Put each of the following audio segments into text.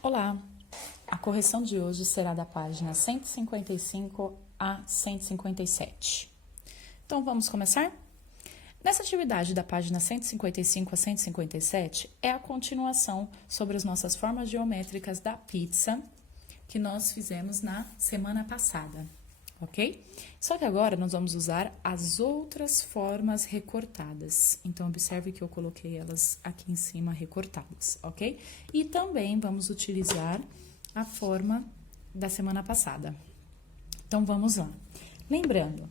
Olá! A correção de hoje será da página 155 a 157. Então, vamos começar? Nessa atividade da página 155 a 157 é a continuação sobre as nossas formas geométricas da pizza que nós fizemos na semana passada, ok? Só que agora nós vamos usar as outras formas recortadas. Então, observe que eu coloquei elas aqui em cima recortadas, ok? E também vamos utilizar a forma da semana passada. Então, vamos lá. Lembrando,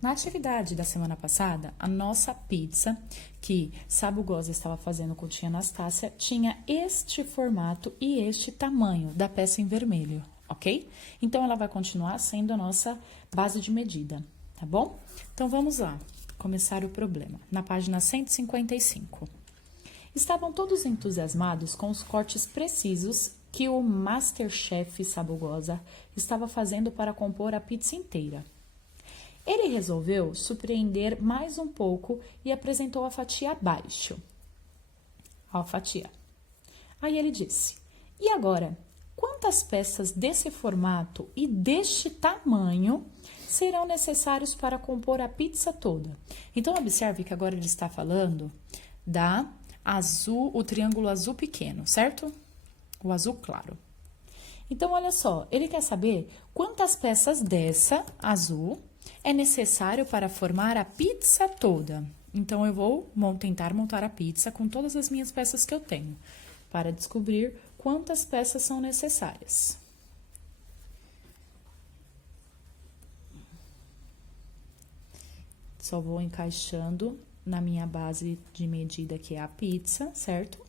na atividade da semana passada, a nossa pizza, que Sabugosa estava fazendo com tia Anastácia, tinha este formato e este tamanho da peça em vermelho, ok? Então, ela vai continuar sendo a nossa base de medida, tá bom? Então, vamos lá, começar o problema. Na página 155. Estavam todos entusiasmados com os cortes precisos que o Masterchef Sabugosa estava fazendo para compor a pizza inteira. Ele resolveu surpreender mais um pouco e apresentou a fatia abaixo. A fatia. Aí ele disse: "E agora, quantas peças desse formato e deste tamanho serão necessários para compor a pizza toda?" Então, observe que agora ele está falando da azul, o triângulo azul pequeno, certo? O azul claro. Então, olha só, ele quer saber quantas peças dessa azul é necessário para formar a pizza toda. Então, eu vou tentar montar a pizza com todas as minhas peças que eu tenho, para descobrir quantas peças são necessárias. Só vou encaixando na minha base de medida, que é a pizza, certo?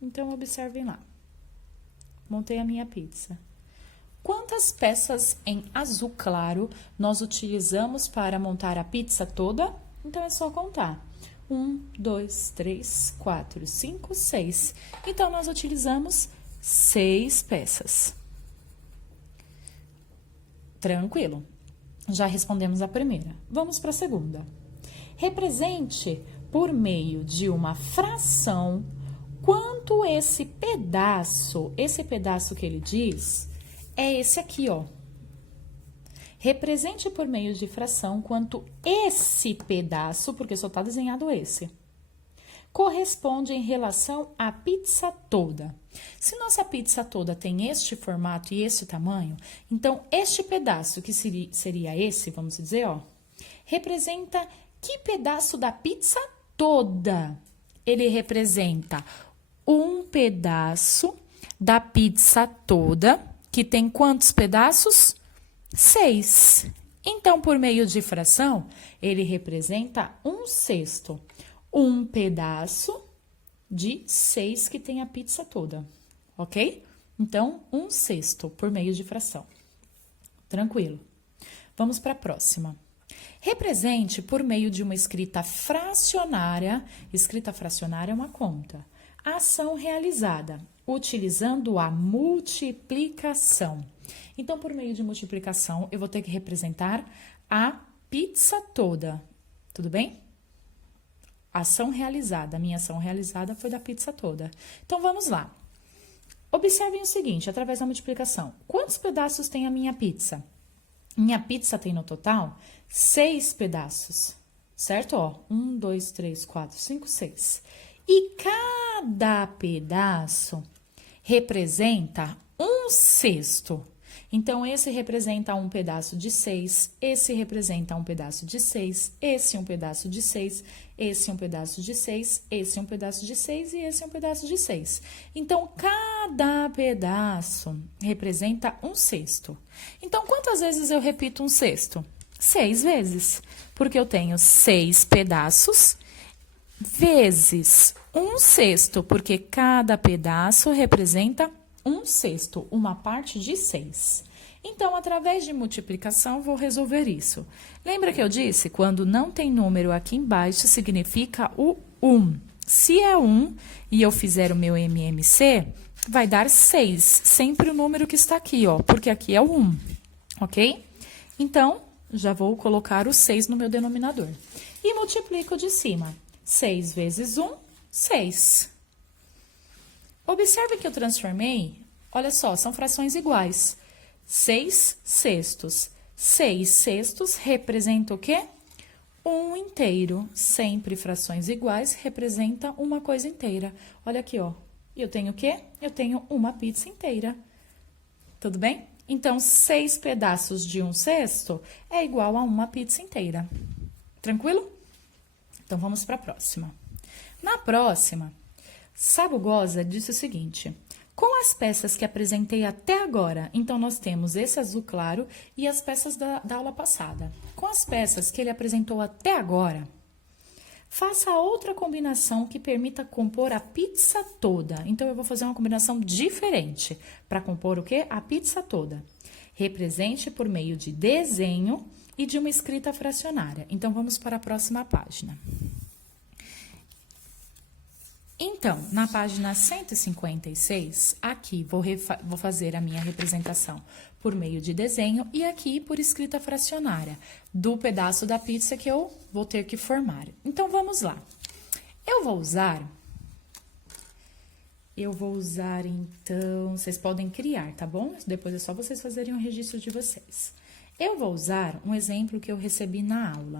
Então, observem lá. Montei a minha pizza. Quantas peças em azul claro nós utilizamos para montar a pizza toda? Então, é só contar. 1, 2, 3, 4, 5, 6. Então, nós utilizamos 6 peças. Tranquilo. Já respondemos a primeira. Vamos para a segunda. Represente por meio de uma fração quanto esse pedaço que ele diz, é esse aqui, ó. Represente por meio de fração quanto esse pedaço, porque só tá desenhado esse, corresponde em relação à pizza toda. Se nossa pizza toda tem este formato e este tamanho, então este pedaço, que seria esse, vamos dizer, ó, representa que pedaço da pizza toda? Ele representa um pedaço da pizza toda, que tem quantos pedaços? 6. Então, por meio de fração, ele representa 1/6. Um pedaço de 6 que tem a pizza toda, ok? Então, 1/6 por meio de fração. Tranquilo. Vamos para a próxima. Represente por meio de uma escrita fracionária. Escrita fracionária é uma conta. A ação realizada, utilizando a multiplicação. Então, por meio de multiplicação, eu vou ter que representar a pizza toda, tudo bem? Ação realizada, a minha ação realizada foi da pizza toda. Então, vamos lá. Observem o seguinte, através da multiplicação. Quantos pedaços tem a minha pizza? Minha pizza tem no total 6 pedaços, certo? Ó, 1, 2, 3, 4, 5, 6. E cada pedaço representa 1/6. Então, esse representa um pedaço de 6, esse representa um pedaço de 6, esse um pedaço de 6, esse um pedaço de 6, esse um pedaço de 6 e esse um pedaço de 6. Então, cada pedaço representa 1/6. Então, quantas vezes eu repito 1/6? 6 vezes, porque eu tenho 6 pedaços vezes 1/6, porque cada pedaço representa 1/6, uma parte de 6. Então, através de multiplicação, vou resolver isso. Lembra que eu disse? Quando não tem número aqui embaixo, significa o 1. Se é 1 e eu fizer o meu MMC, vai dar 6, sempre o número que está aqui, ó, porque aqui é o 1, ok? Então, Já vou colocar o 6 no meu denominador. E multiplico de cima. 6 vezes 1, 6. Observe que eu transformei, olha só, são frações iguais. 6 sextos. 6 sextos representa o quê? 1 inteiro. Sempre frações iguais representa uma coisa inteira. Olha aqui, ó. Eu tenho o quê? Eu tenho uma pizza inteira. Tudo bem? Então, 6 pedaços de 1 sexto é igual a uma pizza inteira. Tranquilo? Então, vamos para a próxima. Na próxima, Sabugosa disse o seguinte: com as peças que apresentei até agora, então nós temos esse azul claro e as peças da aula passada. Com as peças que ele apresentou até agora, faça outra combinação que permita compor a pizza toda. Então, eu vou fazer uma combinação diferente para compor o quê? A pizza toda. Represente por meio de desenho e de uma escrita fracionária. Então, vamos para a próxima página. Então, na página 156, aqui vou fazer a minha representação por meio de desenho e aqui por escrita fracionária do pedaço da pizza que eu vou ter que formar. Então, vamos lá. Eu vou usar, então, vocês podem criar, tá bom? Depois é só vocês fazerem o registro de vocês. Eu vou usar um exemplo que eu recebi na aula,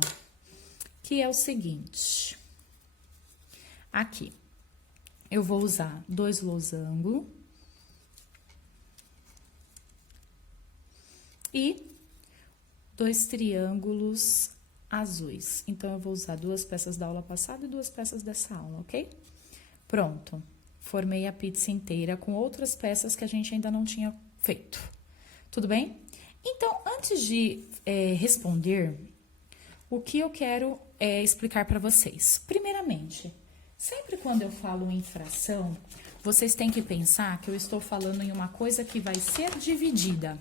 que é o seguinte. Aqui. Eu vou usar 2 losangos e 2 triângulos azuis. Então, eu vou usar 2 peças da aula passada e 2 peças dessa aula, ok? Pronto. Formei a pizza inteira com outras peças que a gente ainda não tinha feito. Tudo bem? Então, antes de responder, o que eu quero explicar para vocês? Primeiramente, sempre quando eu falo em fração, vocês têm que pensar que eu estou falando em uma coisa que vai ser dividida.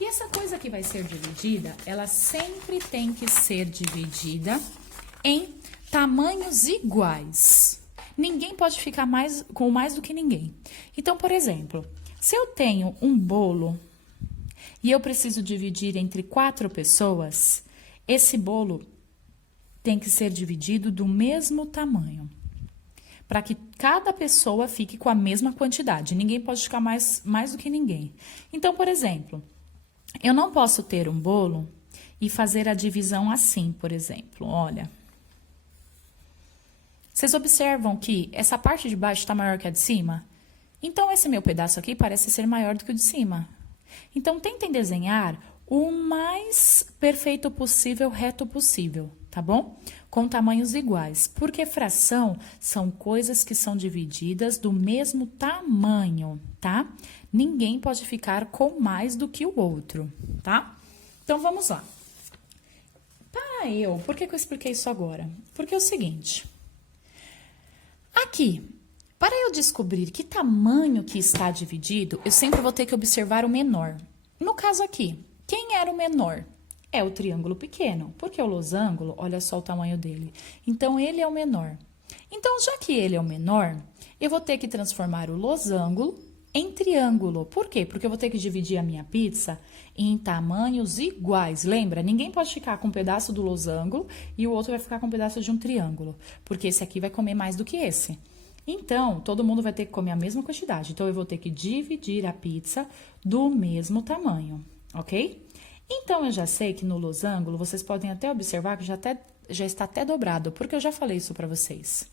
E essa coisa que vai ser dividida, ela sempre tem que ser dividida em tamanhos iguais. Ninguém pode ficar com mais do que ninguém. Então, por exemplo, se eu tenho um bolo e eu preciso dividir entre 4 pessoas, esse bolo tem que ser dividido do mesmo tamanho, para que cada pessoa fique com a mesma quantidade. Ninguém pode ficar mais do que ninguém. Então, por exemplo, eu não posso ter um bolo e fazer a divisão assim, por exemplo. Olha. Vocês observam que essa parte de baixo está maior que a de cima? Então, esse meu pedaço aqui parece ser maior do que o de cima. Então, tentem desenhar o mais perfeito possível, reto possível, tá bom? Com tamanhos iguais, porque fração são coisas que são divididas do mesmo tamanho, tá? Ninguém pode ficar com mais do que o outro, tá? Então, vamos lá. Por que eu expliquei isso agora? Porque é o seguinte, aqui, para eu descobrir que tamanho que está dividido, eu sempre vou ter que observar o menor. No caso aqui, quem era o menor? É o triângulo pequeno, porque o losango, olha só o tamanho dele. Então, ele é o menor. Então, já que ele é o menor, eu vou ter que transformar o losango em triângulo. Por quê? Porque eu vou ter que dividir a minha pizza em tamanhos iguais. Lembra? Ninguém pode ficar com um pedaço do losango e o outro vai ficar com um pedaço de um triângulo, porque esse aqui vai comer mais do que esse. Então, todo mundo vai ter que comer a mesma quantidade. Então, eu vou ter que dividir a pizza do mesmo tamanho, ok? Então, eu já sei que no losango, vocês podem até observar que já está até dobrado, porque eu já falei isso para vocês.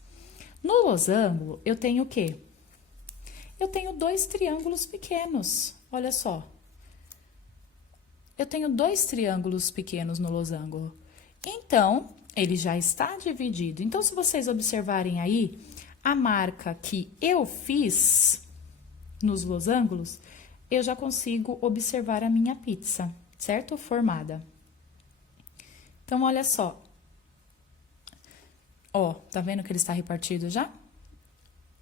No losango, eu tenho o quê? Eu tenho 2 triângulos pequenos, olha só. Eu tenho 2 triângulos pequenos no losango. Então, ele já está dividido. Então, se vocês observarem aí, a marca que eu fiz nos losangos, eu já consigo observar a minha pizza, certo? Formada. Então, olha só. Ó, tá vendo que ele está repartido já?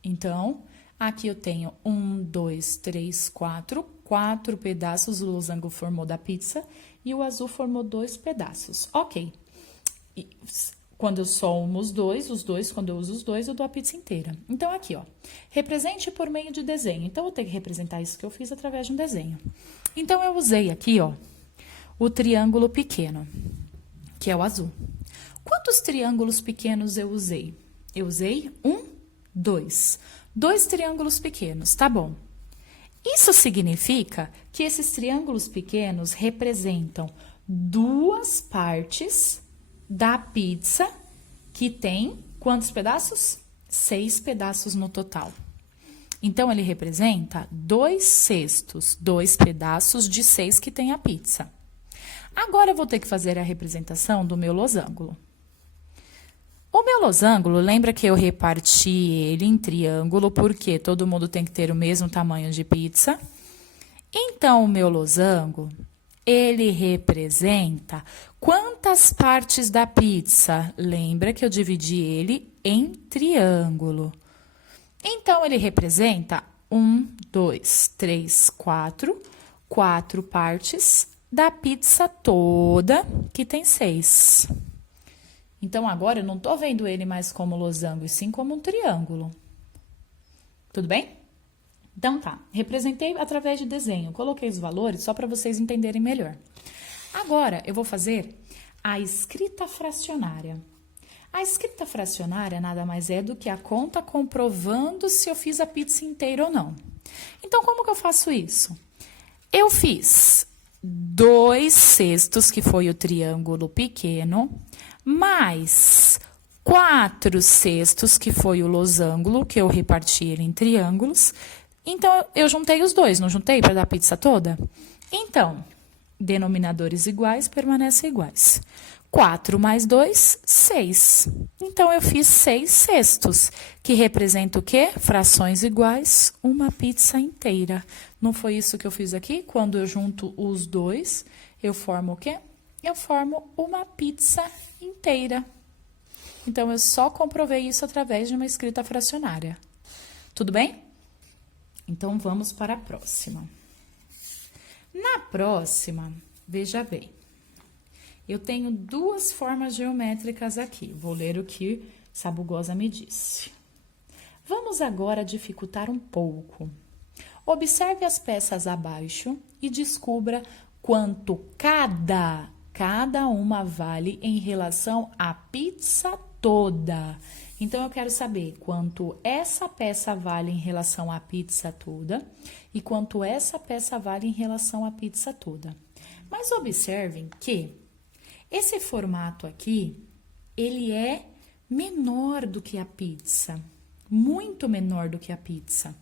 Então, aqui eu tenho 1, 2, 3, 4. 4 pedaços o losango formou da pizza e o azul formou 2 pedaços. Ok. E quando eu somo os dois, quando eu uso os dois, eu dou a pizza inteira. Então, aqui, ó, represente por meio de desenho. Então, eu tenho que representar isso que eu fiz através de um desenho. Então, eu usei aqui, ó, o triângulo pequeno, que é o azul. Quantos triângulos pequenos eu usei? Eu usei 1, 2. 2 triângulos pequenos, tá bom. Isso significa que esses triângulos pequenos representam 2 partes da pizza que tem quantos pedaços? 6 pedaços no total. Então, ele representa 2/6, 2 pedaços de 6 que tem a pizza. Agora, eu vou ter que fazer a representação do meu losango. O meu losango, lembra que eu reparti ele em triângulo, porque todo mundo tem que ter o mesmo tamanho de pizza? Então, o meu losango, ele representa quantas partes da pizza? Lembra que eu dividi ele em triângulo. Então, ele representa 1, 2, 3, 4, 4 partes da pizza toda, que tem 6. Então, agora eu não tô vendo ele mais como losango, e sim como um triângulo. Tudo bem? Então, tá. Representei através de desenho. Coloquei os valores só para vocês entenderem melhor. Agora, eu vou fazer a escrita fracionária. A escrita fracionária nada mais é do que a conta comprovando se eu fiz a pizza inteira ou não. Então, como que eu faço isso? Eu fiz 2/6, que foi o triângulo pequeno, mais 4/6, que foi o losango, que eu reparti ele em triângulos. Então, eu juntei os dois, não juntei para dar a pizza toda? Então, denominadores iguais permanecem iguais. 4 mais 2, 6. Então, eu fiz 6/6, que representa o quê? Frações iguais, uma pizza inteira. Não foi isso que eu fiz aqui? Quando eu junto os dois, eu formo o quê? Eu formo uma pizza inteira. Então, eu só comprovei isso através de uma escrita fracionária. Tudo bem? Então, vamos para a próxima. Na próxima, veja bem, eu tenho 2 formas geométricas aqui. Vou ler o que Sabugosa me disse. Vamos agora dificultar um pouco. Observe as peças abaixo e descubra quanto cada uma vale em relação à pizza toda. Então, eu quero saber quanto essa peça vale em relação à pizza toda e quanto essa peça vale em relação à pizza toda. Mas observem que esse formato aqui, ele é menor do que a pizza, muito menor do que a pizza.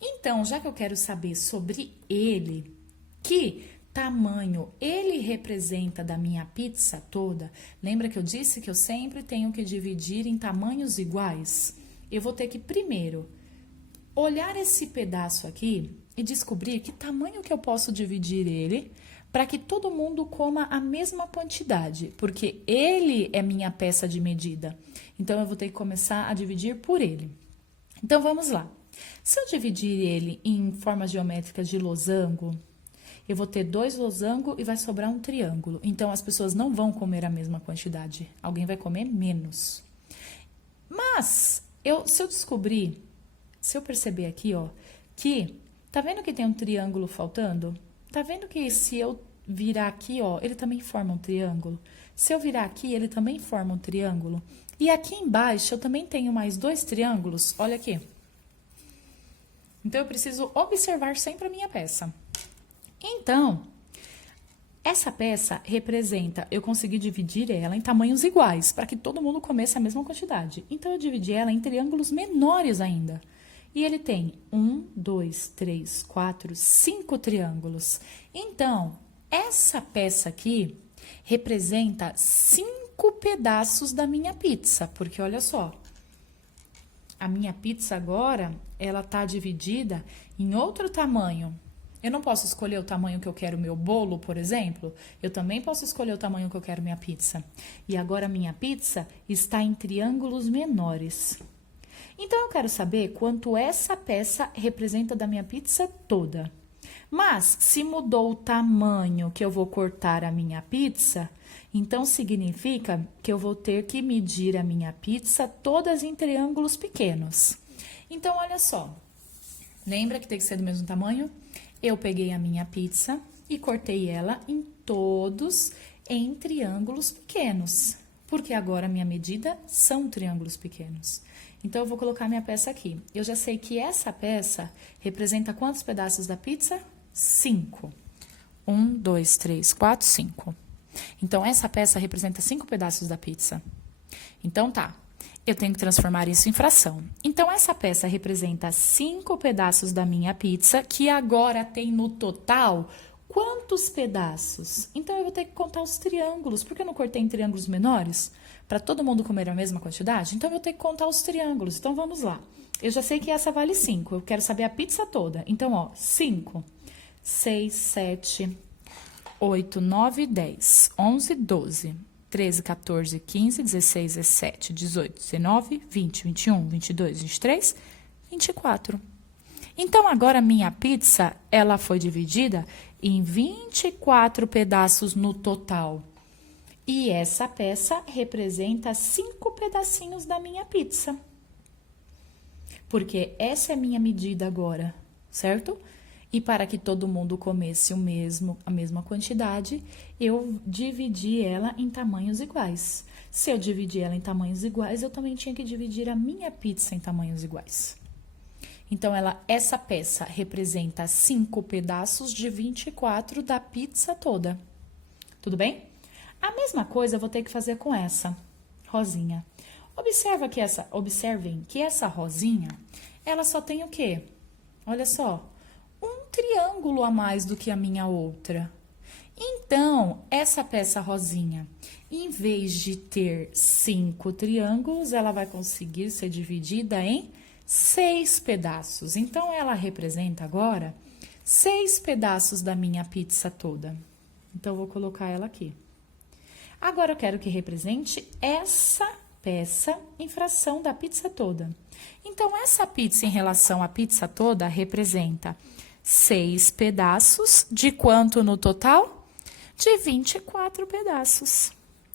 Então, já que eu quero saber sobre ele, que tamanho ele representa da minha pizza toda, lembra que eu disse que eu sempre tenho que dividir em tamanhos iguais? Eu vou ter que primeiro olhar esse pedaço aqui e descobrir que tamanho que eu posso dividir ele para que todo mundo coma a mesma quantidade, porque ele é minha peça de medida. Então, eu vou ter que começar a dividir por ele. Então, vamos lá. Se eu dividir ele em formas geométricas de losango, eu vou ter 2 losangos e vai sobrar um triângulo. Então, as pessoas não vão comer a mesma quantidade. Alguém vai comer menos. Mas, se eu descobrir, se eu perceber aqui, ó, que, tá vendo que tem um triângulo faltando? Tá vendo que se eu virar aqui, ó, ele também forma um triângulo? Se eu virar aqui, ele também forma um triângulo. E aqui embaixo, eu também tenho mais 2 triângulos. Olha aqui. Então, eu preciso observar sempre a minha peça. Então, essa peça representa, eu consegui dividir ela em tamanhos iguais, para que todo mundo comesse a mesma quantidade. Então, eu dividi ela em triângulos menores ainda. E ele tem 1, 2, 3, 4, 5 triângulos. Então, essa peça aqui representa 5 pedaços da minha pizza, porque olha só, a minha pizza agora, ela tá dividida em outro tamanho. Eu não posso escolher o tamanho que eu quero o meu bolo, por exemplo. Eu também posso escolher o tamanho que eu quero minha pizza. E agora a minha pizza está em triângulos menores. Então, eu quero saber quanto essa peça representa da minha pizza toda. Mas, se mudou o tamanho que eu vou cortar a minha pizza, então significa que eu vou ter que medir a minha pizza todas em triângulos pequenos. Então, olha só. Lembra que tem que ser do mesmo tamanho? Eu peguei a minha pizza e cortei ela em todos em triângulos pequenos, porque agora a minha medida são triângulos pequenos. Então, eu vou colocar minha peça aqui. Eu já sei que essa peça representa quantos pedaços da pizza? 5. 1, 2, 3, 4, 5. Então, essa peça representa 5 pedaços da pizza. Então, tá. Eu tenho que transformar isso em fração. Então, essa peça representa 5 pedaços da minha pizza, que agora tem no total quantos pedaços? Então, eu vou ter que contar os triângulos. Por que eu não cortei em triângulos menores? Para todo mundo comer a mesma quantidade? Então, eu vou ter que contar os triângulos. Então, vamos lá. Eu já sei que essa vale 5. Eu quero saber a pizza toda. Então, ó, 5, 6, 7, 8, 9, 10, 11, 12, 13, 14, 15, 16, 17, 18, 19, 20, 21, 22, 23, 24. Então, agora, a minha pizza, ela foi dividida em 24 pedaços no total. E essa peça representa 5 pedacinhos da minha pizza. Porque essa é a minha medida agora, certo? E para que todo mundo comesse a mesma quantidade, eu dividi ela em tamanhos iguais. Se eu dividir ela em tamanhos iguais, eu também tinha que dividir a minha pizza em tamanhos iguais. Então, essa peça representa 5 pedaços de 24 da pizza toda. Tudo bem? A mesma coisa eu vou ter que fazer com essa rosinha. Observem que essa rosinha, ela só tem o quê? Olha só, um triângulo a mais do que a minha outra. Então, essa peça rosinha, em vez de ter 5 triângulos, ela vai conseguir ser dividida em 6 pedaços. Então, ela representa agora 6 pedaços da minha pizza toda. Então, eu vou colocar ela aqui. Agora, eu quero que represente essa peça em fração da pizza toda. Então, essa pizza em relação à pizza toda representa 6 pedaços de quanto no total? De 24 pedaços.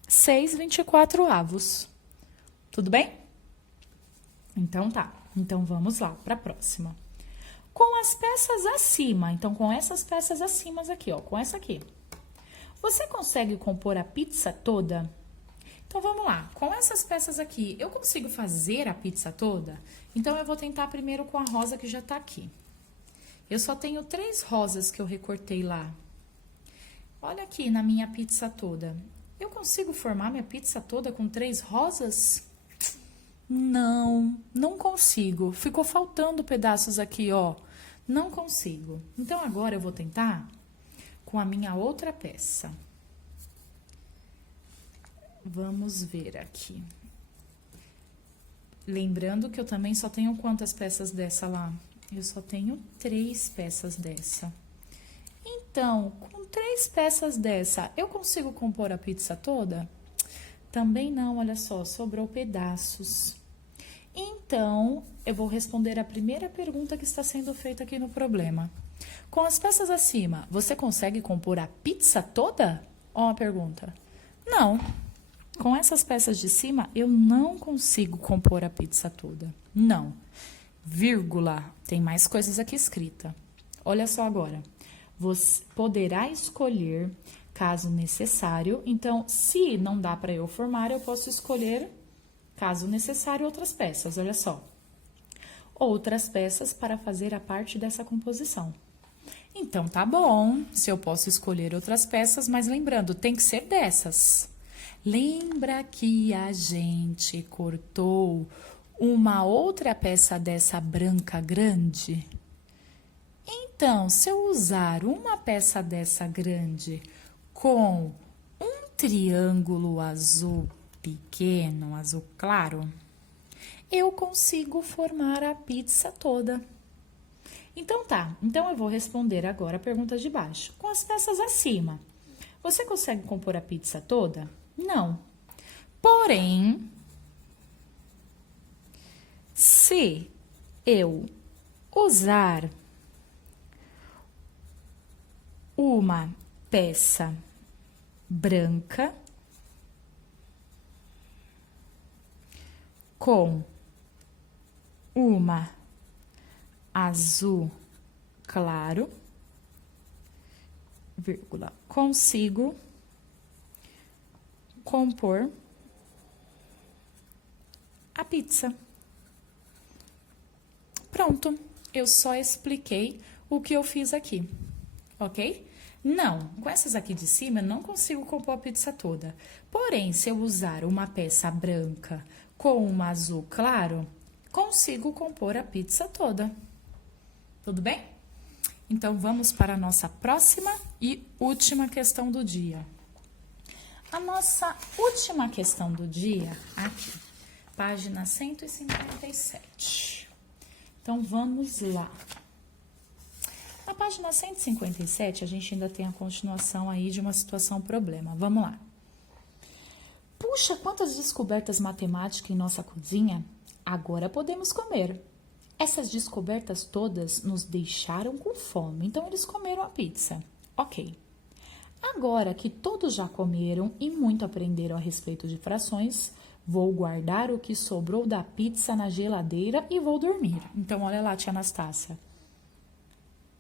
6 24avos. Tudo bem? Então, tá. Então, vamos lá para a próxima. Com as peças acima, então, com essas peças acima aqui, ó, com essa aqui. Você consegue compor a pizza toda? Então, vamos lá. Com essas peças aqui, eu consigo fazer a pizza toda? Então, eu vou tentar primeiro com a rosa que já tá aqui. Eu só tenho 3 rosas que eu recortei lá. Olha aqui na minha pizza toda. Eu consigo formar minha pizza toda com 3 rosas? Não consigo. Ficou faltando pedaços aqui, ó. Não consigo. Então, agora eu vou tentar com a minha outra peça. Vamos ver aqui. Lembrando que eu também só tenho quantas peças dessa lá? Eu só tenho 3 peças dessa. Então, com 3 peças dessa, eu consigo compor a pizza toda? Também não, olha só, sobrou pedaços. Então, eu vou responder a primeira pergunta que está sendo feita aqui no problema. Com as peças acima, você consegue compor a pizza toda? Ó, uma pergunta. Não. Com essas peças de cima, eu não consigo compor a pizza toda. Não. Vírgula. Tem mais coisas aqui escrita. Olha só agora. Você poderá escolher, caso necessário. Então, se não dá para eu formar, eu posso escolher, caso necessário, outras peças. Olha só. Outras peças para fazer a parte dessa composição. Então, tá bom. Se eu posso escolher outras peças, mas lembrando, tem que ser dessas. Lembra que a gente cortou uma outra peça dessa branca grande? Então, se eu usar uma peça dessa grande com um triângulo azul pequeno, azul claro, eu consigo formar a pizza toda. Então, tá. Então, eu vou responder agora a pergunta de baixo. Com as peças acima, você consegue compor a pizza toda? Não. Porém, se eu usar uma peça branca com uma azul claro, vírgula, consigo compor a pizza. Pronto, eu só expliquei o que eu fiz aqui, ok? Não, com essas aqui de cima eu não consigo compor a pizza toda. Porém, se eu usar uma peça branca com uma azul claro, consigo compor a pizza toda. Tudo bem? Então, vamos para a nossa próxima e última questão do dia. A nossa última questão do dia, aqui, página 157. Então, vamos lá. Na página 157, a gente ainda tem a continuação aí de uma situação problema. Vamos lá. Puxa, quantas descobertas matemáticas em nossa cozinha! Agora podemos comer. Essas descobertas todas nos deixaram com fome, então eles comeram a pizza. Ok. Agora que todos já comeram e muito aprenderam a respeito de frações, vou guardar o que sobrou da pizza na geladeira e vou dormir. Então, olha lá, tia Anastácia.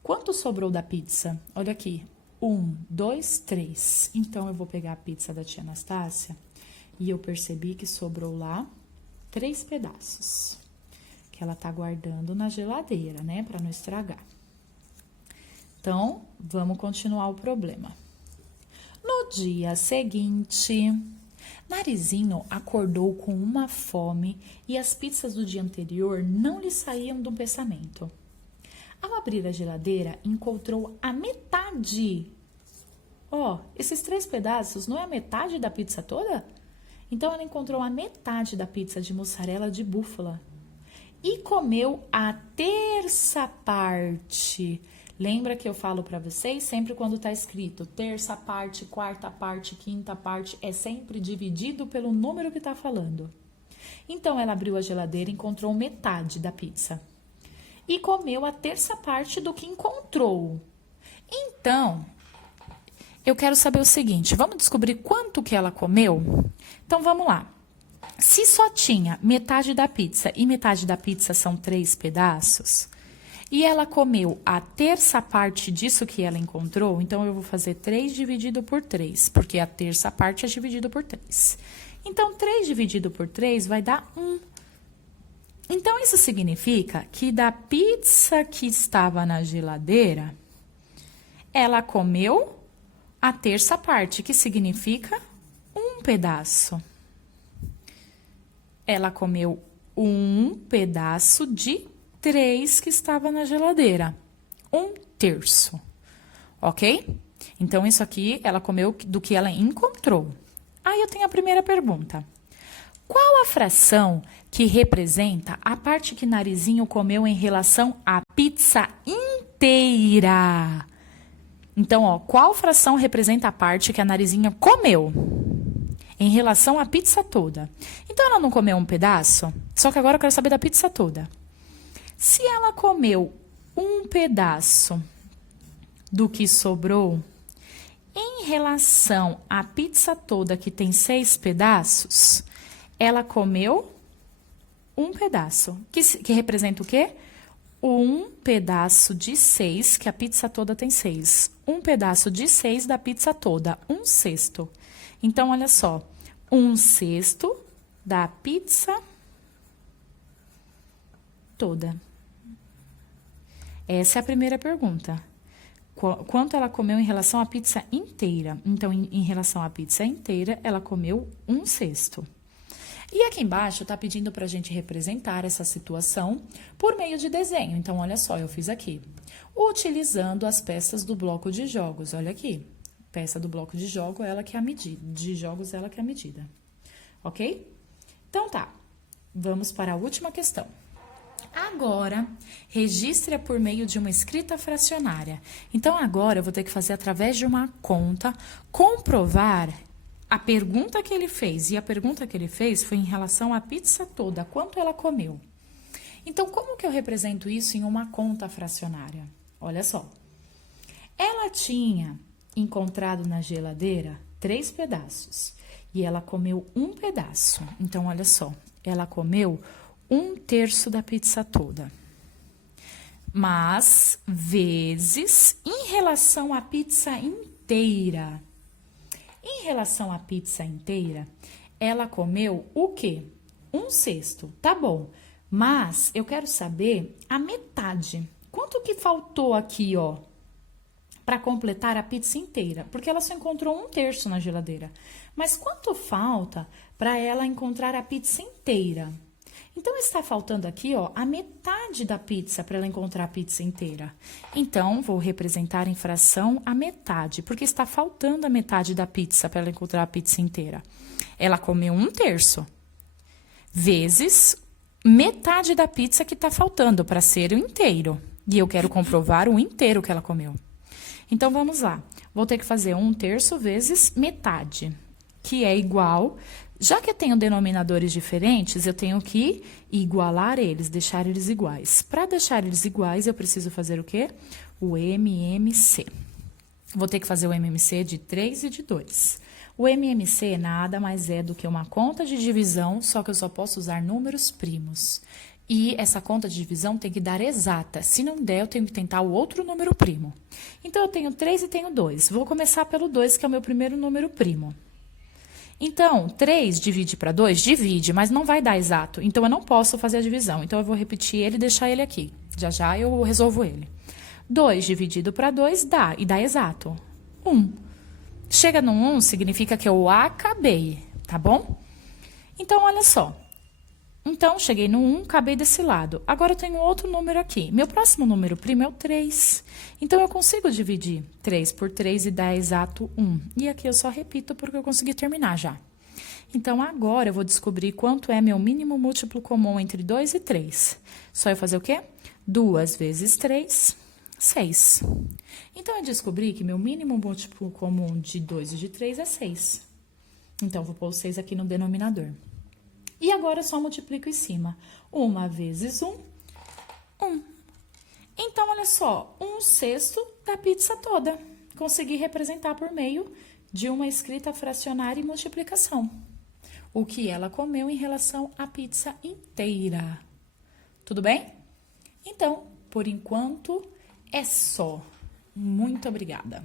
Quanto sobrou da pizza? Olha aqui. 1, 2, 3. Então, eu vou pegar a pizza da tia Anastácia e eu percebi que sobrou lá 3 pedaços. Que ela tá guardando na geladeira, né? Pra não estragar. Então, vamos continuar o problema. No dia seguinte, Narizinho acordou com uma fome e as pizzas do dia anterior não lhe saíam do pensamento. Ao abrir a geladeira, encontrou a metade. Ó, esses 3 pedaços não é a metade da pizza toda? Então, ela encontrou a metade da pizza de mussarela de búfala e comeu a terça parte. Lembra que eu falo para vocês, sempre quando tá escrito terça parte, quarta parte, quinta parte, é sempre dividido pelo número que tá falando. Então, ela abriu a geladeira e encontrou metade da pizza. E comeu a terça parte do que encontrou. Então, eu quero saber o seguinte, vamos descobrir quanto que ela comeu? Então, vamos lá. Se só tinha metade da pizza e metade da pizza são 3 pedaços, e ela comeu a terça parte disso que ela encontrou, então eu vou fazer 3 dividido por 3, porque a terça parte é dividido por 3. Então, 3 dividido por 3 vai dar 1. Então, isso significa que da pizza que estava na geladeira, ela comeu a terça parte, que significa 1 pedaço. Ela comeu 1 pedaço de 3 que estava na geladeira. 1/3, ok? Então, isso aqui, ela comeu do que ela encontrou. Aí, eu tenho a primeira pergunta. Qual a fração que representa a parte que Narizinho comeu em relação à pizza inteira? Então, ó, qual fração representa a parte que a Narizinha comeu em relação à pizza toda? Então, ela não comeu 1 pedaço? Só que agora eu quero saber da pizza toda. Se ela comeu 1 pedaço do que sobrou, em relação à pizza toda que tem 6 pedaços, ela comeu 1 pedaço, que representa o quê? 1 pedaço de 6, que a pizza toda tem 6. 1 pedaço de 6 da pizza toda, 1/6. Então, olha só, 1/6 da pizza toda. Essa é a primeira pergunta. Quanto ela comeu em relação à pizza inteira? Então, em relação à pizza inteira, ela comeu 1/6. E aqui embaixo tá pedindo pra gente representar essa situação por meio de desenho. Então, olha só, eu fiz aqui. Utilizando as peças do bloco de jogos. Olha aqui. Peça do bloco de jogo, ela que é a medida. De jogos, ela que é a medida. Ok? Então, tá. Vamos para a última questão. Agora, registre por meio de uma escrita fracionária. Então, agora eu vou ter que fazer através de uma conta, comprovar a pergunta que ele fez. E a pergunta que ele fez foi em relação à pizza toda, quanto ela comeu. Então, como que eu represento isso em uma conta fracionária? Olha só. Ela tinha encontrado na geladeira 3 pedaços e ela comeu 1 pedaço. Então, olha só, ela comeu 1/3 da pizza toda. Mas, vezes, em relação à pizza inteira, inteira. Em relação à pizza inteira, ela comeu o quê? 1/6, tá bom. Mas eu quero saber a metade. Quanto que faltou aqui, ó, para completar a pizza inteira? Porque ela só encontrou 1/3 na geladeira. Mas quanto falta para ela encontrar a pizza inteira? Então, está faltando aqui, ó, a metade da pizza para ela encontrar a pizza inteira. Então, vou representar em fração a metade, porque está faltando a metade da pizza para ela encontrar a pizza inteira. Ela comeu 1/3 vezes metade da pizza que está faltando para ser o inteiro. E eu quero comprovar o inteiro que ela comeu. Então, vamos lá. Vou ter que fazer 1/3 vezes metade, que é igual... Já que eu tenho denominadores diferentes, eu tenho que igualar eles, deixar eles iguais. Para deixar eles iguais, eu preciso fazer o quê? O MMC. Vou ter que fazer o MMC de 3 e de 2. O MMC nada mais é do que uma conta de divisão, só que eu só posso usar números primos. E essa conta de divisão tem que dar exata. Se não der, eu tenho que tentar o outro número primo. Então, eu tenho 3 e tenho 2. Vou começar pelo 2, que é o meu primeiro número primo. Então, 3 divide para 2? Divide, mas não vai dar exato. Então, eu não posso fazer a divisão. Então, eu vou repetir ele e deixar ele aqui. Já já eu resolvo ele. 2 dividido para 2 dá, e dá exato. 1. Chega no 1, significa que eu acabei, tá bom? Então, olha só. Então, cheguei no 1, acabei desse lado. Agora, eu tenho outro número aqui. Meu próximo número primo é o 3. Então, eu consigo dividir 3 por 3 e dar exato 1. E aqui eu só repito porque eu consegui terminar já. Então, agora eu vou descobrir quanto é meu mínimo múltiplo comum entre 2 e 3. Só eu fazer o quê? 2 vezes 3, 6. Então, eu descobri que meu mínimo múltiplo comum de 2 e de 3 é 6. Então, vou pôr o 6 aqui no denominador. E agora, eu só multiplico em cima. 1 vezes 1, 1. Então, olha só, 1/6 da pizza toda. Consegui representar por meio de uma escrita fracionária e multiplicação. O que ela comeu em relação à pizza inteira. Tudo bem? Então, por enquanto, é só. Muito obrigada.